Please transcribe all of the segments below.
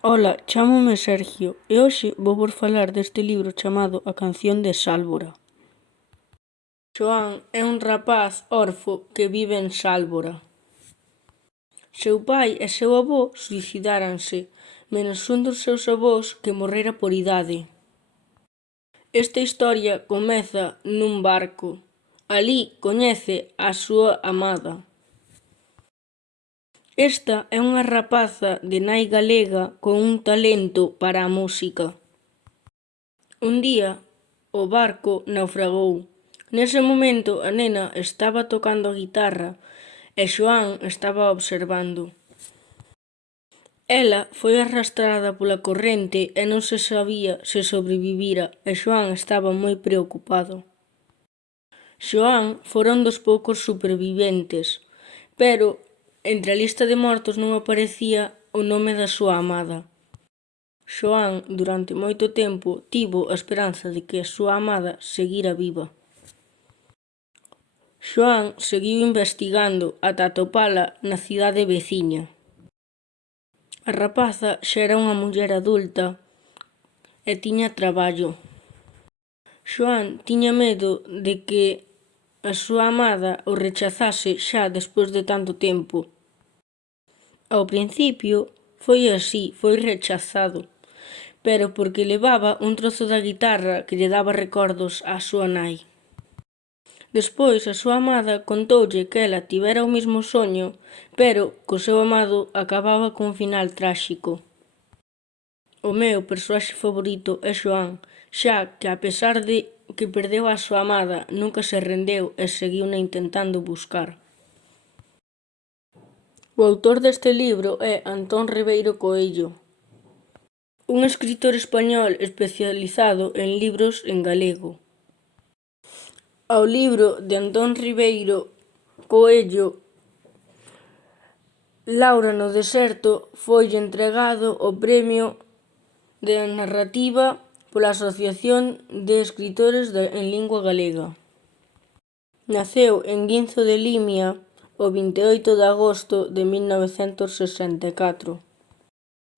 Ola, chámome Sergio e hoxe vou vos falar deste libro chamado A canción de Sálvora. Xoán é un rapaz orfo que vive en Sálvora. Seu pai e seu avó suicidáranse, menos un dos seus avós que morrera por idade. Esta historia comeza nun barco. Alí coñece a súa amada. Esta é unha rapaza de nai galega con un talento para a música. Un día, o barco naufragou. Nese momento a nena estaba tocando a guitarra e Xoán estaba observando. Ela foi arrastrada pola corrente e non se sabía se sobrevivira e Xoán estaba moi preocupado. Xoán fora un dos poucos superviventes, pero entre a lista de mortos non aparecía o nome da súa amada. Xoán, durante moito tempo, tivo a esperanza de que a súa amada seguira viva. Xoán seguiu investigando ata atopala na cidade veciña. A rapaza xa era unha muller adulta e tiña traballo. Xoán tiña medo de que a súa amada o rechazase xa despois de tanto tempo. Ao principio foi así, foi rechazado, pero porque levaba un trozo da guitarra que lle daba recordos á súa nai. Despois a súa amada contoulle que ela tivera o mesmo soño, pero co seu amado acababa cun final tráxico. O meu persoaxe favorito é Xoán, xa que a pesar de que perdeu a súa amada, nunca se rendeu e seguiuna intentando buscar. O autor deste libro é Antón Ribeiro Coello, un escritor español especializado en libros en galego. Ao libro de Antón Ribeiro Coello, Laura no deserto, foille entregado o Premio de Narrativa pola Asociación de Escritores en Lingua Galega. Naceu en Guinzo de Limia o 28 de agosto de 1964.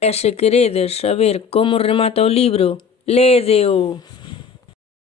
E se queredes saber como remata o libro, lédeo!